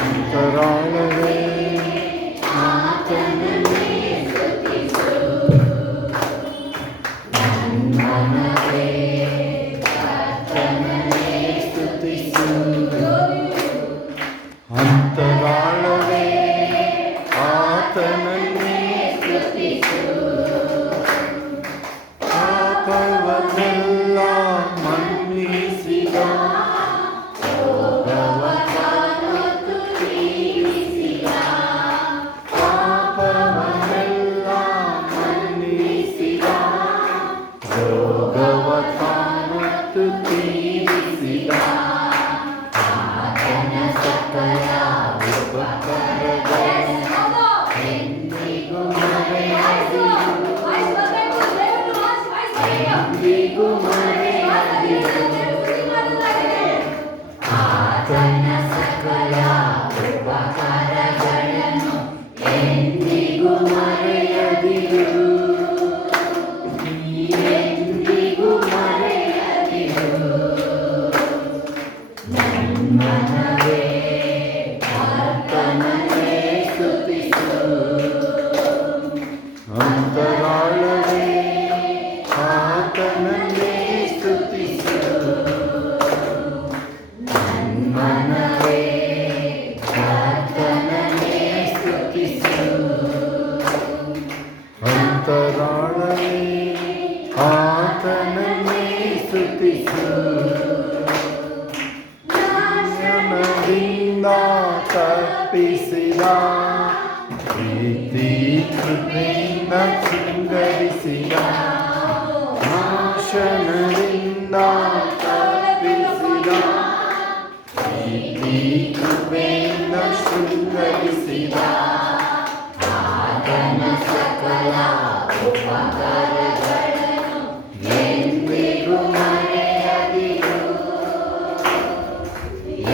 ಅಂತರಾಳವೇ ಆತನನ್ನೇ ಸ್ತುತಿಸು. ನನ್ಮನವೇ ಕರ್ತನನ್ನೇ ಸ್ತುತಿಸು. ಅಂತರಾಳವೇ ಆತನನ್ನೇ ಸ್ತುತಿಸು. ಪಾಪವನ್ನೆಲ್ಲ ಮನ್ನಿಸಿದ ಅಂತರಾಳವೇ ಆತನನ್ನೇ ಸ್ತುತಿಸು. ನನ್ಮನವೇ ಕರ್ತನನ್ನೇ ಸ್ತುತಿಸು. ಅಂತರಾಳವೇ ಆತನನ್ನೇ ಸ್ತುತಿಸು. ಜ್ಞಾನದಿಂದ ತಪ್ಪಿಸಿದ ಪ್ರೀತಿ ಕೃಪೆಯಿಂದ ಶೃಂಗರಿಸಿದ. ನಾಶನದಿಂದ ತಪ್ಪಿಸಿದ ಪ್ರೀತಿ ಕೃಪೆಯಿಂದ ಶೃಂಗರಿಸಿದ. ಆತನ ಸಕಲ ಉಪಕಾರಗಳನ್ನು ಎಂದಿಗೂ ಮರೆಯದಿರು.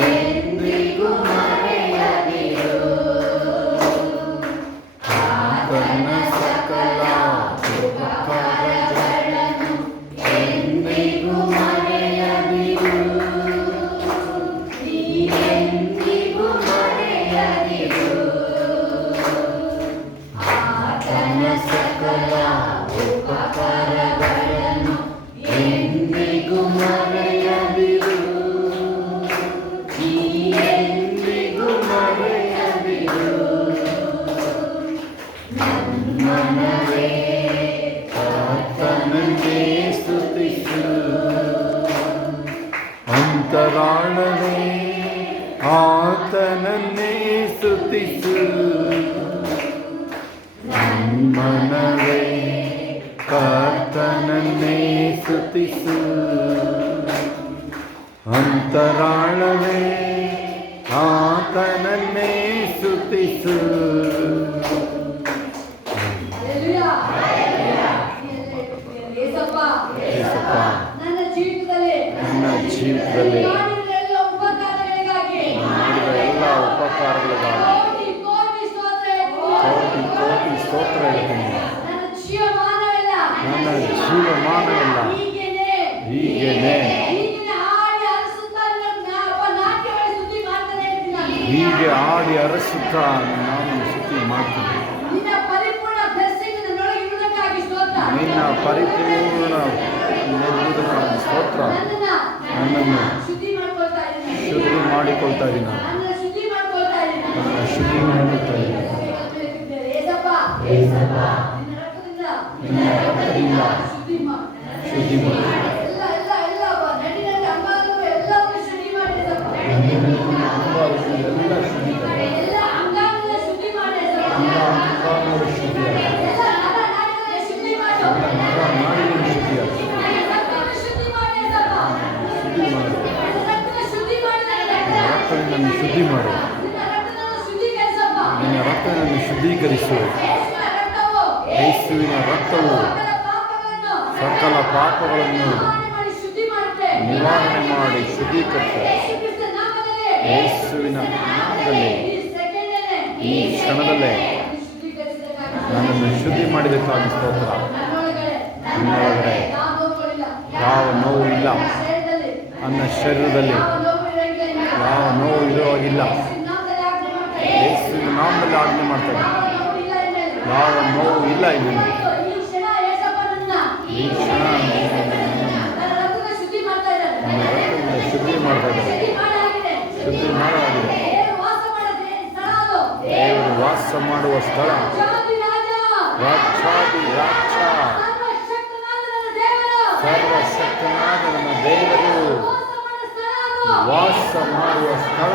ಎಂದಿಗೂ ಮರೆಯದಿರು. ಆತನ ಸಕಲ ಉಪಕಾರಗಳನ್ನು ಎಂದಿಗೂ ಮರೆಯದಿರು. ಎಂದಿಗೂ ಮರೆಯದಿರು. ಆತನ ಸಕಲ ಉಪಕಾರಗಳನ್ನು ಎಂದಿಗೂ ಮರೆಯದಿರು. ಎಂದಿಗೂ ಮರೆಯದಿರು. ನನ್ಮನವೇ ಕರ್ತನನ್ನೇ ಸ್ತುತಿಸು. ಅಂತರಾಳವೇ ಆತನನ್ನೇ ಸ್ತುತಿಸು. ನನ್ಮನವೇ ಕರ್ತನನ್ನೇ ಸ್ತುತಿಸು. ಅಂತರಾಳವೇ ಆತನನ್ನೇ ಸ್ತುತಿಸು. ನನ್ನ ಜೀವಿತದಲ್ಲಿ ಮಾಡಿದ ಎಲ್ಲ ಉಪಕಾರಗಳಿಗಾಗಿ ಕೋಟಿ ಕೋಟಿ ಸ್ತೋತ್ರ ಹೇಳ್ತೀನಿ. ನನ್ನ ಜೀವಮಾನವೆಲ್ಲ ಹೀಗೇನೆ ಹೀಗೆ ಆಡಿ ಅರಸುತ್ತಾ ನಾನು ಸ್ತುತಿ ಮಾಡ್ತೀನಿ. ನಿನ್ನ ಪರಿಪೂರ್ಣ ನೆರವೇರಿಸುವುದಕ್ಕಾಗಿ ಸ್ತೋತ್ರ. ನನ್ನನ್ನು ಶುದ್ಧಿ ಮಾಡಿಕೊಳ್ತಾ ಇದ್ದೀನಿ. ನನ್ನ ಶುದ್ಧಿ ಮಾಡ್ಕೊಳ್ತಾ ಇದ್ದೀನಿ. ನಿನ್ನ ರಕ್ತದಿಂದ ಶುದ್ಧಿ ಮಾಡಿ. ನನ್ನ ಶುದ್ಧಿ ಮಾಡು. ನಿನ್ನ ರಕ್ತವನ್ನು ಶುದ್ಧೀಕರಿಸು. ಯೇಸುವಿನ ರಕ್ತವು ಸಕಲ ಪಾಪಗಳನ್ನು ನಿವಾರಣೆ ಮಾಡಿ ಶುದ್ಧೀಕರಿಸು. ಯೇಸುವಿನ ನಾಮದಲ್ಲಿ ಈ ಕ್ಷಣದಲ್ಲೇ ನನ್ನನ್ನು ಶುದ್ಧಿ ಮಾಡಿದಕ್ಕಾಗಿ ಸ್ತೋತ್ರ. ನನ್ನೊಳಗಡೆ ಯಾವ ನೋವು ಇಲ್ಲ. ನನ್ನ ಶರೀರದಲ್ಲಿ ಯಾವ ನೋವು ಇರುವಾಗಿಲ್ಲ. ನಾಮದಲ್ಲಿ ಆಜ್ಞೆ ಮಾಡ್ತಾರೆ. ಯಾವ ನೋವು ಇಲ್ಲ ಇಲ್ಲಿ. ಈ ಕ್ಷಣ ನನ್ನ ರಕ್ತದಿಂದ ಶುದ್ಧಿ ಮಾಡ್ತಾ ಇದ್ದಾರೆ. ಶುದ್ಧಿ ಮಾಡಲಾಗಿದೆ. ದೇವರು ವಾಸ ಮಾಡುವ ಸ್ಥಳ. ರಾಜಾದಿ ರಾಜ ಸರ್ವಶಕ್ತನಾದ ನನ್ನ ದೇವರು ವಾಸ ಮಾಡುವ ಸ್ಥಳ.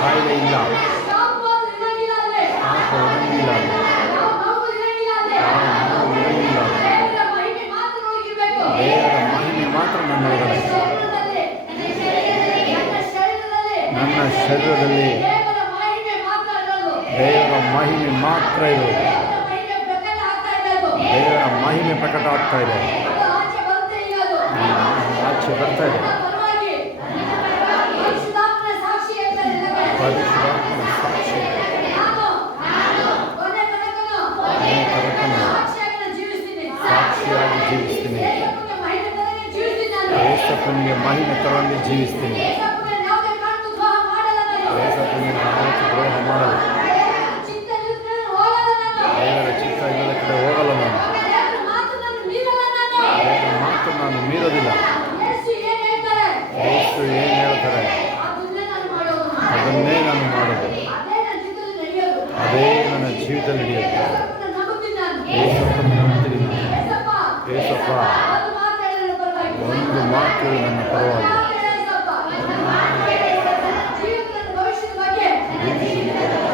ಕಾಯಿಲೆ ಇಲ್ಲ, ಇರಂಗಿಲ್ಲ, ದೇವರ ಮಹಿಮೆ ಮಾತ್ರ ನನ್ನೊಳಗಡೆ, ನನ್ನ ಶರೀರದಲ್ಲಿ ದೇವರ ಮಹಿಮೆ ಮಾತ್ರ ಇರೋದು. ದೇವರ ಮಹಿಮೆ ಪ್ರಕಟ ಆಗ್ತಾ ಇದೆ, ಆಚೆ ಬರ್ತಾ ಇದೆ. ಪರಿಶುದ್ಧಾತ್ಮನ ಸಾಕ್ಷಿ ಸಾಕ್ಷಿಯಾಗಿ ಜೀವಿಸ್ತೀನಿ. ಏಸಪ್ಪನಿಗೆ ಮಹಿಮೆ ತರುವಂತೆ ಜೀವಿಸ್ತೀನಿ. ಏಸಪ್ಪನಿಗೆ ಯಾವತ್ತೂ ದ್ರೋಹ ಮಾಡಲ್ಲ. ದೇವರ ಚಿತ್ತ ಇಲ್ಲದ ಕಡೆ ಹೋಗಲ್ಲ ನಾನು. ದೇವರ ಮಾತು ನಾನು ಮೀರೋದಿಲ್ಲ. ಯೇಸು ಏನು ಹೇಳ್ತಾರೆ ಅದನ್ನೇ ನಾನು ಮಾಡೋದು. ಅದೇ ನನ್ನ ಜೀವಿತದಲ್ಲಿ ನಡೆಯೋದು. ಏಸಪ್ಪನ ನಂಬ್ತೀನಿ ನಾನು. ಏಸಪ್ಪ ಒಂದು ಮಾತು ನನ್ನ ಪರವಾಗಿ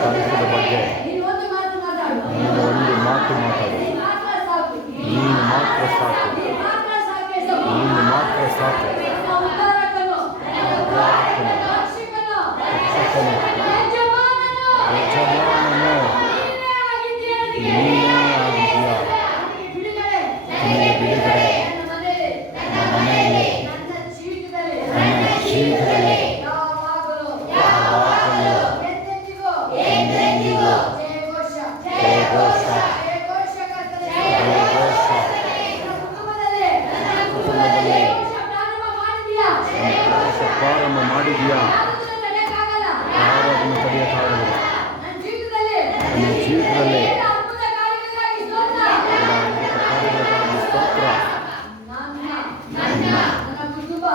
ಭವಿಷ್ಯದ ಬಗ್ಗೆ ನೀನು ಒಂದು ಮಾತು ಮಾತಾಡು. ನೀನು ಮಾತ್ರ ಸಾಕು. ನೀನು ಮಾತ್ರ ಸಾಕು. ರಕ್ಷಕನು ಯಜಮಾನನು ನೀನೇ ಆಗಿದೆಯಾ. ನಿನಗೆ ಬಿಡುಗಡೆ ನನ್ನ ಮನೆಯಲ್ಲಿ, ನನ್ನ ಜೀವಿತದಲ್ಲಿ ಯಾವಾಗಲೂ ಎಂದೆಂದಿಗೂ ಜಯಘೋಷ. ಕುಟುಂಬದಲ್ಲಿ ಪ್ರಾರಂಭ ಮಾಡಿದೆಯಾ. ಯಾರು ಅದನ್ನು ತಡೆಯಕ್ಕಾಗಲ್ಲ. ನನ್ನ ಜೀವಿತದಲ್ಲಿ ಸ್ತೋತ್ರ. ನನ್ನ ಕುಟುಂಬ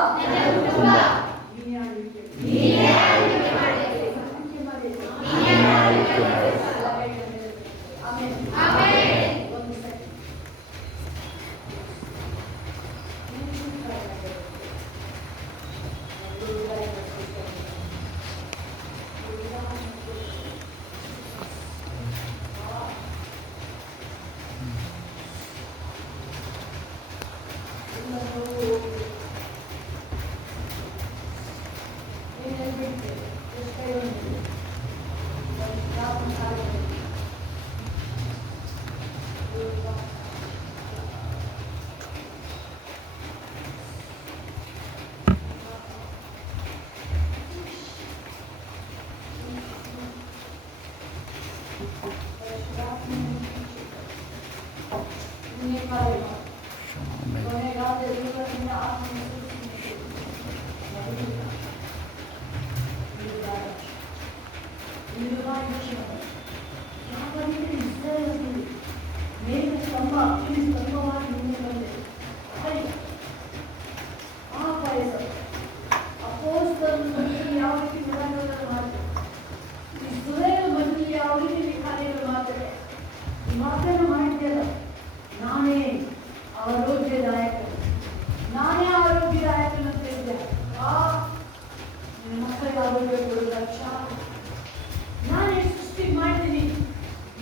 ನಾನೇ ಸೃಷ್ಟಿ ಮಾಡ್ತೀನಿ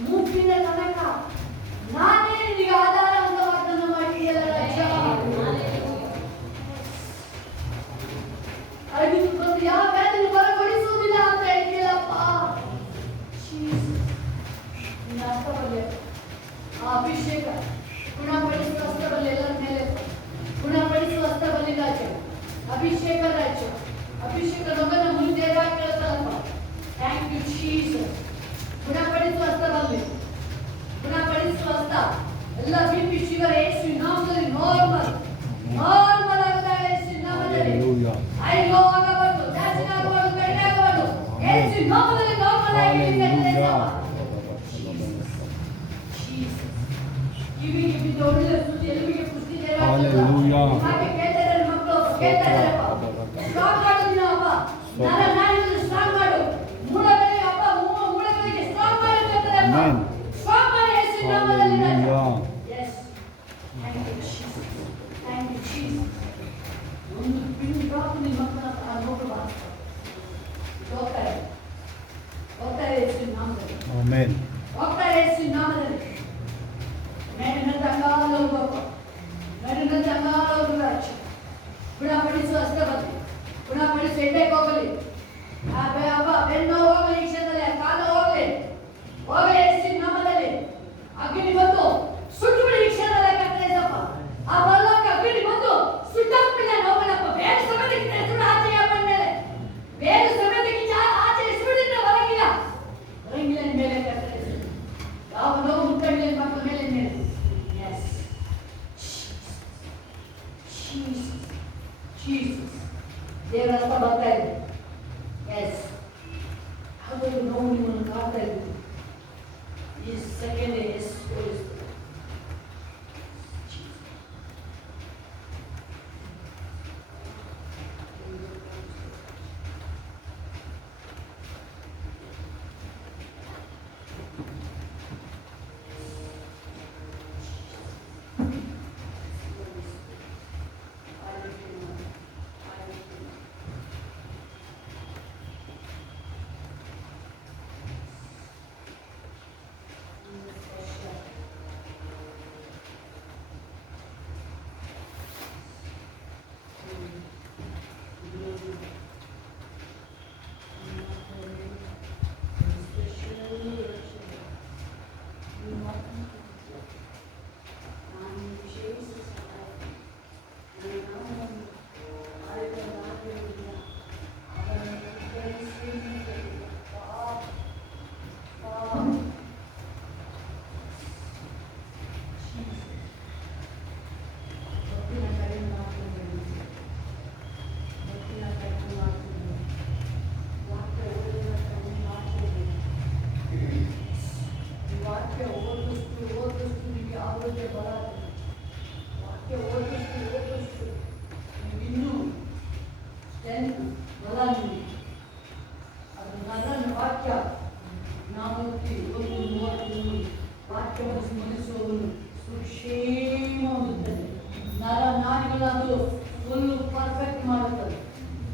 ಮೂಗಿನ ತನಕ. ನಾನೇ ನಿನಗೆ ಆಧಾರ ಅಂತ ವಾಗ್ದಾನ ಮಾಡಿದೆಯಲ್ಲ ರಾಜ. ಅರಿವು ಬಂದು ಯಾವ ವ್ಯಾಧಿನ ಬರಪಡಿಸುವುದಿಲ್ಲ ಅಂತ ಹೇಳ್ತೀಯಲ್ಲಪ್ಪ. ನಿನ್ನ ಹಸ್ತಬಲ್ಲೆ ಆ ಅಭಿಷೇಕ ಗುಣಪಡಿಸುವ ಹಸ್ತಬಲ್ಲೆ ಎಲ್ಲರ ಮೇಲೆ ಗುಣಪಡಿಸುವ ಹಸ್ತಬಲ್ಲೆ ರಾಜ. ಅಭಿಷೇಕ ರಾಜ, ಅಭಿಷೇಕ ಮಗನ ಮುಂದೆ ಕೇಳ್ತಾರಪ್ಪ. Thank you Jesus. ಗುಣಪಡಿಸುವ ಹಸ್ತಬಲ್ಲೆ, ಗುಣಪಡಿಸುವ ಹಸ್ತ. ಎಲ್ಲ ಬಿಪಿ ಶುಗರ್ ಯೇಸು ನಾಮದಲ್ಲಿ ನಾರ್ಮಲ್ ಆಗ್ತಾಳೆ. ಯೇಸು ನಾಮದಲ್ಲಿ ಐ ಲೋ ಆಗಬಾರ್ದು, ಜಾಸ್ತಿ ಆಗಬಾರ್ದು, ಕಡಿಮೆ ಆಗಬಾರ್ದು. ಯೇಸು ನಾಮದಲ್ಲಿ Hallelujah. ಕಿವಿಗೆ ಬಿದ್ದು ಒಳ್ಳೆ ಸುದ್ದಿ ಎಲ್ಲಿಗೆ ಪುಷ್ಟಿ Hallelujah. ಹಾಗೆ ಕೇಳ್ತಾರೆ ಮಕ್ಕಳು ಕೇಳ್ತಾರೆ ಸ್ಟ್ರಾಂಗ್ ಮಾಡು ನೀನು ಅಪ್ಪ ನಾನು ಸ್ಟ್ರಾಂಗ್ ಮಾಡು ಮೂಳೆಗಳಿಗೆ ಅಪ್ಪ ಮೂಳೆಗಳಿಗೆ ಸ್ಟ್ರಾಂಗ್ ಮಾಡಿ ಕೇಳ್ತಾರೆ ಅಪ್ಪ Amen. ಸ್ಟ್ರಾಂಗ್ ಮಾಡಿ ಯೇಸುವಿನ ನಾಮದಲ್ಲಿ Hallelujah. Yes thank you Jesus ಒಂದು ಪಿನ್ ಡ್ರಾಪ್ ನಿಮ್ಮ ಮಕ್ಕಳ ನೋಡುವ ಹೋಗ್ತಾರೆ ಯೇಸುವಿನ ನಾಮದಲ್ಲಿ Amen. ಹೋಗ್ತಾರೆ ಯೇಸುವಿನ ನಾಮದಲ್ಲಿ मैंने तंगाल लोगों को मैंने तंगाल लोगों को पुना पड़ी स्वास्थ्य बंद पुना पड़ी सेटे कोगली आप बेन्नो होगली इच्छेदले कालो होगले इसी नामदले अग्नि बंदो सुट्टुबिಡಿ इच्छेदले करते सप्ಪ ಆ ಬಲ್ಲಕ ಅಗ್ನಿ ಬಂದು ಸುಟ್ಟಪ್ಪಿಲ್ಲ ನೋವನಪ್ಪ ಬೇಗ ಸಮೇತಕ್ಕೆ ಎದುರು ಆಚೆಯ ಬಂದಲೆ ಬೇಗ ಸಮೇತಕ್ಕೆ ಆಚೆ ಸುಡಿನ ಹೊರಗಿಲ್ಲ ಮೇಲೆ ಕರ್ತನೆ ಯಾವ ನೋವು ಮುಟ್ಟಲಿಲ್ಲ ಮಕ್ಕಳ ಮೇಲೆ Jesus. ದೇವರ ಹತ್ರ ಬರ್ತಾ ಇದೆ. Yes. ಅದು ನೋವು ನಿಮ್ಮನ್ನು ಕಾಡ್ತಾ ಇದೆ. ಈ ಸೆಕೆಂಡ್ ಎಸ್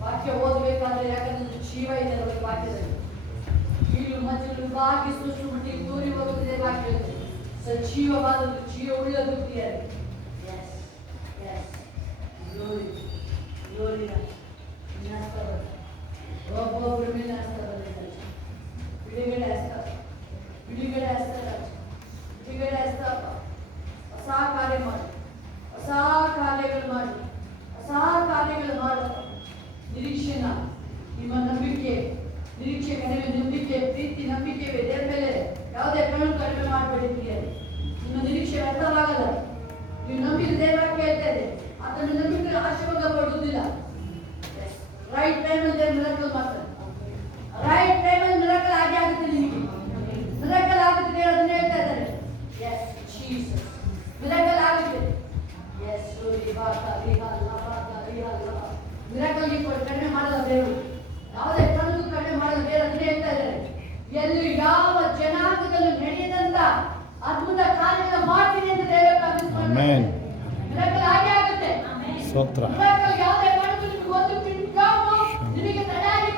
ವಾಕ್ಯ ಓದಬೇಕಾದ್ರೆ ಯಾಕಂದ್ರೆ ಜೀವ ಇದೆ ವಾಕ್ಯದಲ್ಲಿ ಕೀಲು ಮಜ್ಜಲು ಬಾಗಿ ಸೃಷ್ಟಿ ಮುಟ್ಟಿ ದೂರಿ ಹೋಗುತ್ತದೆ ವಾಕ್ಯ ಸಜೀವವಾದದ್ದು ಜೀವ ಉಳ್ಳದು ಒಬ್ಬೊಬ್ಬರ ಮೇಲೆ ಬಿಡುಗಡೆ ಹಸ್ತಾಪ ಹೊಸ ಕಾರ್ಯ ಮಾಡಿ ಹೊಸ ಕಾರ್ಯಗಳು ಮಾಡಿ ನಿರೀಕ್ಷೆನ ನಿಮ್ಮ ನಿರೀಕ್ಷೆ ಕಡಿಮೆ ನಂಬಿಕೆ ಪ್ರೀತಿ ನಂಬಿಕೆ ದೇವರ ಮೇಲೆ ಯಾವುದೇ ಕಣ್ಣು ಕಡಿಮೆ ಮಾಡಬೇಡಿ ನಿಮ್ಮ ನಿರೀಕ್ಷೆ ವ್ಯರ್ಥವಾಗಲ್ಲ ನೀವು ನಂಬಿದ ದೇವರ ಕೇಳ್ತಾ ಇದೆ ಅದನ್ನು ನಂಬಿಕೆ ಆಶೀರ್ವಾದ ಪಡುವುದಿಲ್ಲ ರೈಟ್ ಟೈಮಲ್ಲಿ ದೇವರು ಮಿರಾಕಲ್ ಮಾಡ್ತಾರೆ ರೈಟ್ ಟೈಮಲ್ಲಿ ಮಿರಾಕಲ್ ಆಗುತ್ತೆ ನಿಮಗೆ ಮಿರಾಕಲ್ ಆಗುತ್ತೆ ಅದನ್ನ ಹೇಳ್ತಾ ಇದ್ದಾರೆ ಎಸ್ ಜೀಸಸ್ ಮಿರಾಕಲ್ ಆಗುತ್ತೆ ಎಸ್ ಮಿರಾಕಲ್ ಕಡಿಮೆ ಮಾಡಲ್ಲ ದೇವರು ಯಾವುದೇ ಕಣ್ಣು ಕಡಿಮೆ ಮಾಡಲ್ಲ ದೇವರು ಅದನ್ನೇ ಹೇಳ್ತಾ ಇದ್ದಾರೆ ಎಲ್ಲಿ ಯಾವ ಜನಾಂಗದಲ್ಲೂ ನಡೆಯದಂತ ಅದ್ಭುತ ಕಾರ್ಯಗಳ ಮಾಡ್ತೀನಿ ಅಂತ ದೇವರು ಪ್ರಾರ್ಥಿಸ್ತಾರೆ ಮಿರಾಕಲ್ ಆಗುತ್ತೆ ಸ್ತೋತ್ರ ಮಿರಾಕಲ್ ಯಾವುದೇ ಕಾರಣಕ್ಕೂ ನಿಮಗೆ ಒಂದು ನಿಮಗೆ ತಡೆಯಾಗಿ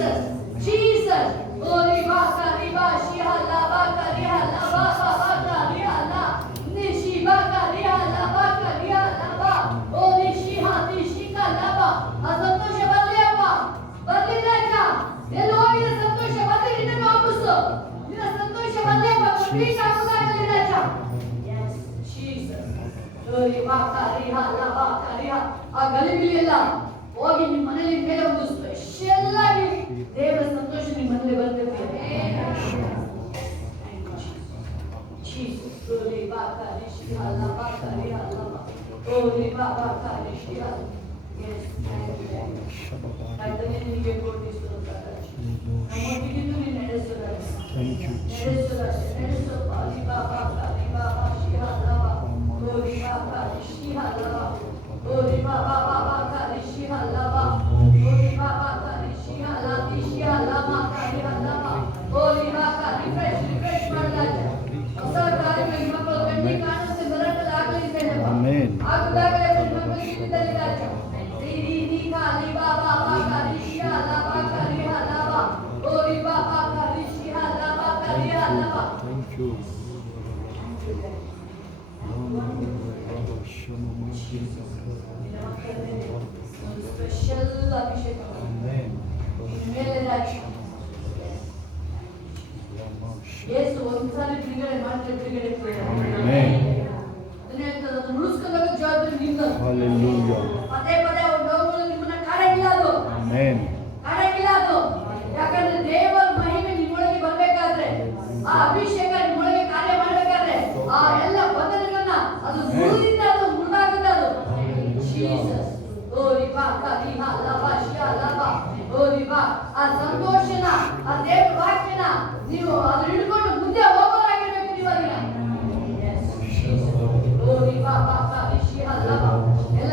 Jesus, Jesus. Oh, riba ka riba shiha la ba ka riha la ba ba ba ka riha la. Nishiba ka riha la ba ka riha la ba. Oh, nishiha nishika la ba. ಆ ಸಂತೋಷ ಬರಲಿಯಪ್ಪ, ಬರಲಿಲ್ಲ ಅಕ್ಕ. ಎಲ್ಲಿ ಹೋಗಿದೆ ಸಂತೋಷ? ಬಂದು ನಿನ್ನನ್ನು ವಾಪಸ್ಸು. ನಿನ್ನ ಸಂತೋಷ ಬರಲಿಯಪ್ಪ, complete ಆಗುವುದಾಗಲಿಲ್ಲ ಅಕ್ಕ. Yes, Jesus. Oh, riba ka riha la ba ka riha. ಆ ಗಲಿಬಿಲಿಯೆಲ್ಲ ಹೋಗಿ ನಿಮ್ಮ ಮನೆಯಲ್ಲಿ ಮೇಲೆ ಒಂದು ಸ್ಪೆಷಲ್ ಆಗಿ ದೇವರ ಸಂತೋಷ ನಿಮ್ಮ ಮನೆಯಲ್ಲಿ ಬರಬೇಕು. Amen. Thank you. ಸ್ಪೆಷಲ್ ಅಭಿಷೇಕ ಮೇಲೆ ಯೇಸು ಒಂದ್ಸಾರಿ ಬಿಡುಗಡೆ ಮಾಡಿದ್ರೆ ಬಿಡುಗಡೆ ಅದನ್ನ ಉಳಿಸ್ಕೊಂಡಾಗ ಜವಾಬ್ದಾರಿ ನಿಮ್ದು. Hallelujah. ಪದೇ ಪದೇ ಹೋಗುವುದು ನಿಮ್ಮನ್ನ ಕಾಡಂಗಿಲ್ಲ ಅದು. Amen. ಕಾಡಂಗಿಲ್ಲ ಅದು. ಯಾಕಂದ್ರೆ ದೇವರ ಮಹಿಮೆ ನಿಮ್ಮೊಳಗೆ ಬರಬೇಕಾದ್ರೆ, ಆ ಅಭಿಷೇಕ ನಿಮ್ಮೊಳಗೆ ಕಾರ್ಯ ಮಾಡಬೇಕಾದ್ರೆ ಆ ಎಲ್ಲ ಬಂಧನಗಳನ್ನ ಅದು ಮುರಿದಿಂದ ಅದು ಮುರಿದಾಗುತ್ತೆ ಅದು. ಜೀಸಸ್. ಓ ರಿಬಾ ಕಲಿಹಾ ಲಬಾ ಶಿಯಾ ಲಬಾ. ಓ ರಿಬಾ ಆ ಸಂತೋಷನ, ಆ ದೇವರ ವಾಕ್ಯನ ನೀವು ಅದು ಹಿಡ್ಕೊಂಡು ಮುಂದೆ ಹೋಗೋರಾಗಿರ್ಬೇಕು ನೀವಾಗ. ಓ ರಿಬಾ ಕಲಿಹಾ ಲಬಾ. ಎಲ್ಲ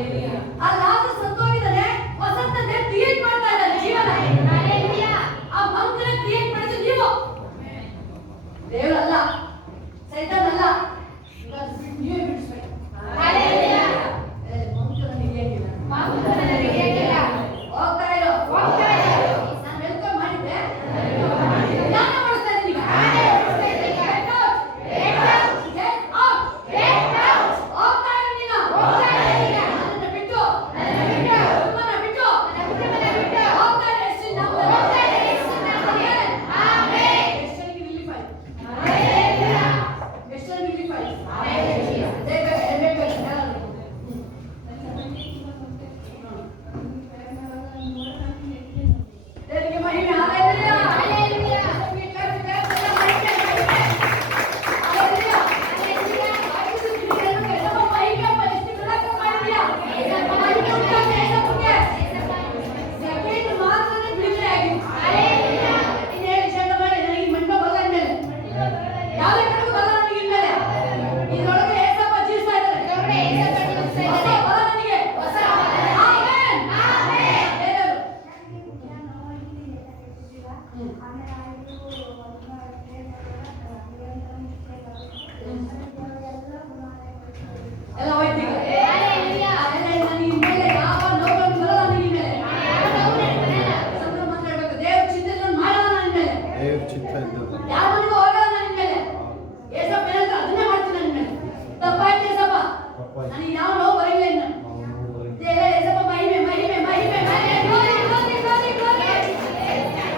ಆ ಲಾಜರ್ ಸತ್ತೋಗಿದ್ದಾನೆ, ಹೊಸತ ದೇವ್ರು ಕ್ರಿಯೇಟ್ ಮಾಡ್ತಾ ಇದ್ದಾನೆ ಜೀವನ. ಆ ಮಂಕನ ಕ್ರಿಯೇಟ್ ಮಾಡಿದ್ದು ನೀವು, ದೇವರಲ್ಲ, ಸೈತಾನ್ ಅಲ್ಲ. ನೀವೇ ಬಿಡಿಸ್ಬೇಕು. ಹೋಗ್ತಾ ಇರೋ ನಾನು ವೆಲ್ಕಮ್ ಮಾಡಿದ್ದೆ, ನಾನು ಮಾಡಿಸ್ತಾ ಇದ್ದೀನಿ ಈಗ. ಹೋಗ್ತಾ ಇರೋ ನೀನು, ನನ್ನನ್ನ ಬಿಟ್ಟು, ಕುಟುಂಬನ ಬಿಟ್ಟು, ಹೋಗ್ತಾ ಇರೋ ಯೇಸುವಿನ ನಾಮದಲ್ಲಿ. ಎಷ್ಟರಿಗೆ ರಿಲೀಫ್ ಆಯ್ತು? ಎಷ್ಟರಿಗೆ ರಿಲೀಫ್ ಆಯ್ತು? ದೇವರಿಗೆ ಮಹಿಮೆ. ಹಲ್ಲೆಲೂಯಾ. ಹಲ್ಲೆಲೂಯಾ. ಎಲ್ಲ ಹೋಯ್ತು ಈಗ. ಎಲ್ಲ ನನಗೆ ಮೇಲೆ ಯಾವ ನೋವನ್ನು ಬರಲ್ಲ ನನಗೆ ಮೇಲೆ. ಸಂತ ಮಾತಾಡ್ಬೇಕು. ದೇವ್ರ ಚಿಂತನೆ ಮಾಡಲ್ಲ ನನ್ನ ಮೇಲೆ. ದೇವ್ರ ಚಿತ್ತ ಇದ್ದದ್ದು. ಯಾವನಿಗೂ ಹೋಗಲ್ಲ ನನ್ನ ಮೇಲೆ. ಏಸಪ್ಪ ಏನಂತ ಅದನ್ನೇ ಮಾಡ್ತೀನಿ ನನ್ನ ಮೇಲೆ. ತಪ್ಪಾಯ್ತು ಏಸಪ್ಪ. ನನಗೆ ಯಾವ ನೋವು ಬರಲ್ಲ ಇನ್ನು. ಏಸಪ್ಪ ಮಹಿಮೆ ಮಹಿಮೆ ಮಹಿಮೆ ಮಹಿಮೆ. Glory glory glory glory.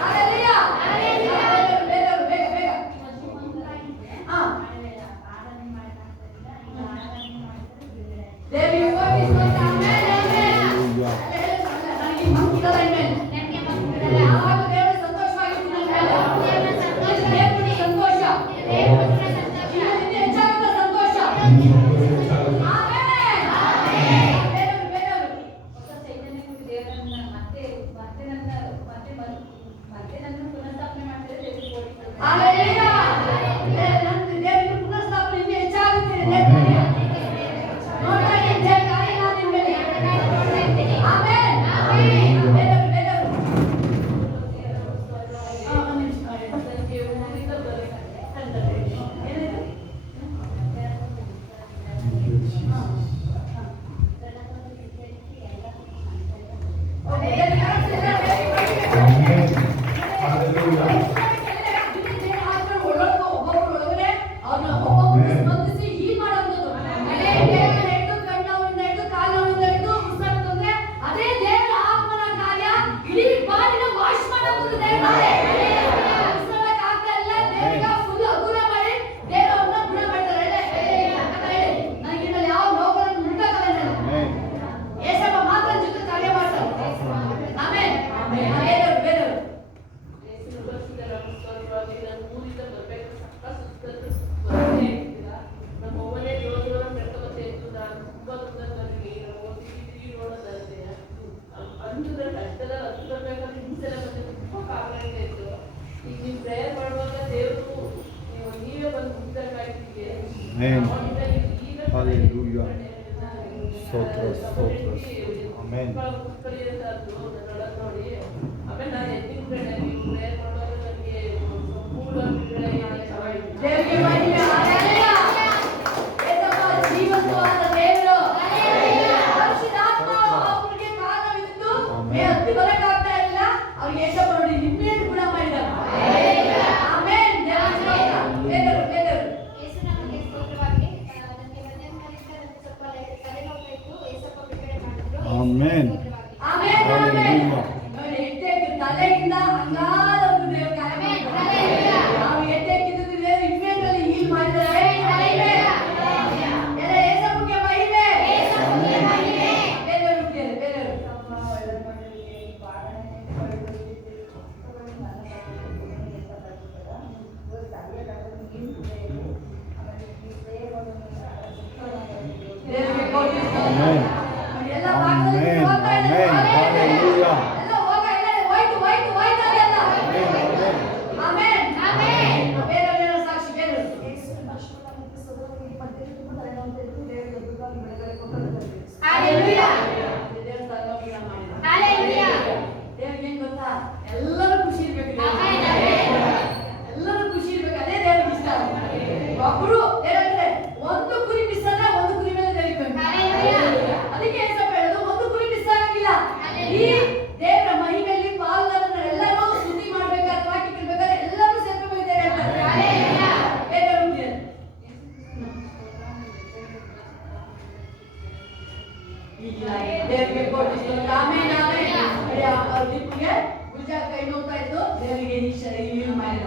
Hallelujah. ಬೇಗ ಬೇಗ ಬೇಗ. ಹಾ. ದೇವಿಯ ಸ್ತೋತ್ರ. Amen amen. ನನಗೆ ಮಂಕಿರಲ್ಲ ಇನ್ಮೇಲೆ. ಯಾವಾಗ ದೇವರು ಸಂತೋಷವಾಗಿರ್ತೀನಿ ನನ್ನ ಮೇಲೆ. ದೇವರಿಗೆ ಸಂತೋಷ. ಇನ್ನೂ ಹೆಚ್ಚಾಗುತ್ತ ಸಂತೋಷ. ಆಮೆನ್. ಬೇರೆಯವರು ಹಲ್ಲೆಲೂಯಾ. ನನ್ನ ದೇವರಿಗೆ ಪುನಃಸ್ಥಾಪನೆ ಇನ್ನೂ ಹೆಚ್ಚಾಗುತ್ತದೆ. ದೇವರಿಗೆ ನೋಡ್ತಾ ಇದ್ದೀನಿ ದೇವರ ಕಾರ್ಯ ನಾನು ನಿಮ್ಮ ಮೇಲೆ. ಆಮೆನ್. ಬೇರೆಯವರು ಸ್ಪಂದಿಸಿ ಹೀಲ್ ಮಾಡುವಂಥದ್ದು. ಹಿಡಿದು ಕಣ್ಣವರಿಂದ ಹಿಡಿದು ಕಾಲವರಿಂದ ಹಿಡಿದು ಉಸಿರಾಟ ತೊಂದ್ರೆ ಅದೇ ದೇವರ ಆತ್ಮನ ಕಾರ್ಯ. ಇಡೀ ಬಾಡಿನ ವಾಶ್ ಮಾಡುವಂಥದ್ದು ದೇವರೇ. ಉಸಿರಾಟ ಆಗ್ತಾ ಇಲ್ಲ, ದೇವರಿಗೆ ಫುಲ್ ಅಗುರ ಮಾಡಿ ದೇವರನ್ನ ಗುಣ ಮಾಡ್ತಾರೆ. ನನಗೆ ಇನ್ನು ಯಾವ ನೋವುಗಳನ್ನು ಉಂಟಾಗಲ್ಲ. ಏಸಪ್ಪ ಮಾತ್ರ ಜೊತೆ ಕಾರ್ಯ ಮಾಡ್ತಾರೆ. ಆಮೆನ್. ಬೇರೆಯವರು ಬೇರೆಯವರು Amen. Hallelujah. ಸ್ತೋತ್ರ ಸ್ತೋತ್ರ. ಆಮೆನ್. ದೇವರಿಗೆ ಮಹಿಮೆ. ಹಲ್ಲೆಲೂಯಾ. ಏಸಪ್ಪ ಜೀವಂತವಾದ ದೇವರು. ಪರಿಶುದ್ಧಾತ್ಮ ಅವರಿಗೆ ಕಾರಣವಿದ್ದು ಹತ್ತಿ ಬರಕ್ಕಾಗ್ತಾ ಇಲ್ಲ. ಅವ್ರಿಗೆ ಏಸಪ್ಪ ನೋಡಿ ನಿಮ್ಮೇನು ಗುಣ ಮಾಡಿದ್ದಾರೆ. ಆಮೆನ್. ಬೇರೆಯವರು ಬೇರೆಯವರು ಆಮೆನ್. ಆಮೆನ್. ಆಮೆನ್. ನೋಡಿ ಹೆಜ್ಜೆಗೆ ತಲೆಯಿಂದ ಅಂಗಾಲವರೆಗೂ ದೇವರು ಕಾರ್ಯ ಮಾಡಿದ್ದಾರೆ. ನಾವು ಹೆಜ್ಜೆಗಿದ್ದು ದೇವರು ಇಮ್ಮೇನಲ್ಲಿ ಹೀಲ್ ಮಾಡಿದ್ದಾರೆ. ಎಲ್ಲ ಏಸಪ್ಪಗೆ ಮಹಿಮೆ. ಬೇರೆಯವರು ಬೇರೆಯವರು ದೇವರಿಗೆ ಕೋಟಿ ಸ್ತೋತ್ರ. ಎಲ್ಲ ಭಾಗದಲ್ಲಿ ಹೋಗ್ತಾ ಇದ್ದಾರೆ. Hallelujah. ಎಲ್ಲ ಹೋಗ ಎಲ್ಲ ಹೋಯ್ತು ಹೋಯ್ತು ಹೋಯ್ತು ಎಲ್ಲ. ಆಮೆನ್. ಆಮೆನ್. ಬೇರೆಯವರ ಸಾಕ್ಷಿ ಬೇರೆಯವರು. ಹಲ್ಲೆಲೂಯಾ. ದೇವ್ರ ಸರ್ವಜ್ಞ ಮಾಡಿದ. ದೇವ್ರಿಗೆ ಏನ್ ಗೊತ್ತಾ? ಎಲ್ಲರೂ ಖುಷಿ ಇರ್ಬೇಕು. ಎಲ್ಲರೂ ಖುಷಿ ಇರ್ಬೇಕು. ಅದೇ ದೇವ್ರಿಗೆ ಇಷ್ಟ. ಒಬ್ರು ಏನಂದ್ರೆ ಒಂದು ಕುರಿ ಮಿಸ್ ಆದ್ರೆ ಒಂದು ಕುರಿ ಮೇಲೆ ದೇವ್ರಿಗೆ ಅದಕ್ಕೆ ಏನ್ ಸ್ವಲ್ಪ ಹೇಳೋದು, ಒಂದು ಕುರಿ ಮಿಸ್ ಆಗಂಗಿಲ್ಲ. ಈ ದೇವರ ಮಹಿಮೆಯಲ್ಲಿ ಪಾಲ್ಗೊಳ್ಳೋರೆಲ್ಲರೂ ಸ್ತುತಿ ಮಾಡ್ಬೇಕಾದ್ರೆ ವಾಕ್ಯ ಕೇಳ್ಬೇಕಾದ್ರೆ ಎಲ್ಲರೂ ಸೇರ್ಕೊಂಡಿದ್ದಾರೆ ಅಂತಾರೆ. ದೇವರಿಗೆ ಕೊಟ್ಟಿದ್ದು ಆಮೇಲೆ ದೀಪಿಗೆ ಪೂಜಾ ಕೈ ನೋಡ್ತಾ ಇದ್ದು ದೇವರಿಗೆ ಈ ಮಾಡಿದ.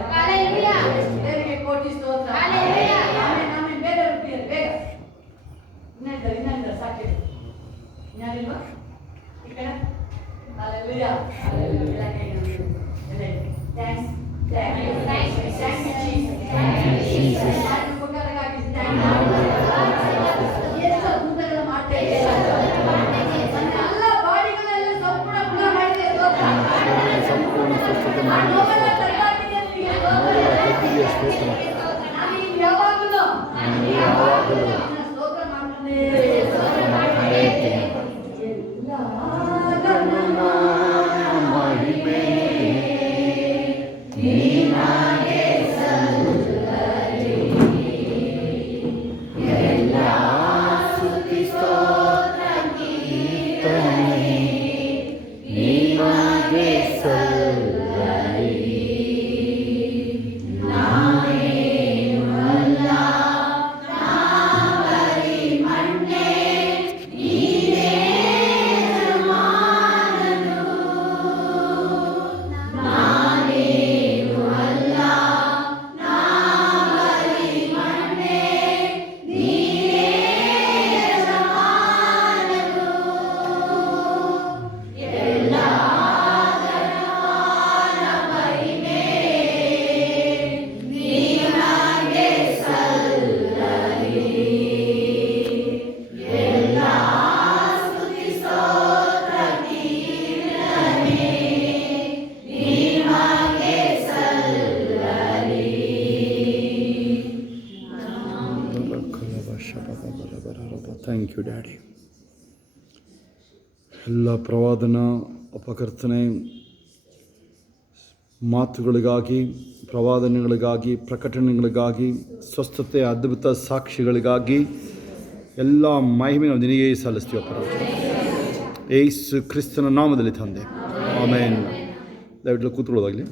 ದೇವರಿಗೆ ಕೋಟಿ ಸ್ತೋತ್ರ. ಆಮೇಲೆ ಬೇರೆ ಬೇಗ ಇನ್ನಿದ್ದಾರೆ ಸಾಕಿದೆ. ಇನ್ಯಾರಿಲ್ವಾ ಈ ಕಡೆ? Hallelujah. Hallelujah. Thanks. Thank you. Thank you, Jesus. Thank you, Jesus. ಎಷ್ಟು ಅದ್ಭುತಗಳ ಮಾಡ್ತಾ ಇದ್ದೀರಾ. ಎಲ್ಲ ಬಾಡಿಗಳೆಲ್ಲ ಸಂಪೂರ್ಣ ಗುಣ ಮಾಡಿದೆ. ಸಂಪೂರ್ಣ ಸ್ವಸ್ಥತೆ ಮಾಡಿ ಯಾವಾಗಲೂ ಸ್ತೋತ್ರ ಮಾಡ್ತಾನೆ ಇರ್ತೀನಿ. ಮಹಿಮೆ ಥ್ಯಾಂಕ್ ಯು ಡ್ಯಾಡಿ. ಎಲ್ಲ ಪ್ರವಾದನ ಅಪಕರ್ತನೆ ಮಾತುಗಳಿಗಾಗಿ, ಪ್ರವಾದನೆಗಳಿಗಾಗಿ, ಪ್ರಕಟಣೆಗಳಿಗಾಗಿ, ಸ್ವಸ್ಥತೆ ಅದ್ಭುತ ಸಾಕ್ಷಿಗಳಿಗಾಗಿ ಎಲ್ಲ ಮಹಿಮೆ ನಾವು ನಿನಗೆ ಸಲ್ಲಿಸ್ತೀವಪ್ಪ. ಯೇಸು ಕ್ರಿಸ್ತನ ನಾಮದಲ್ಲಿ ತಂದೆ, ಆಮೇನ್. ದಯವಿಟ್ಟು ಕೂತ್ಕೊಳ್ಳೋದಾಗಲಿ.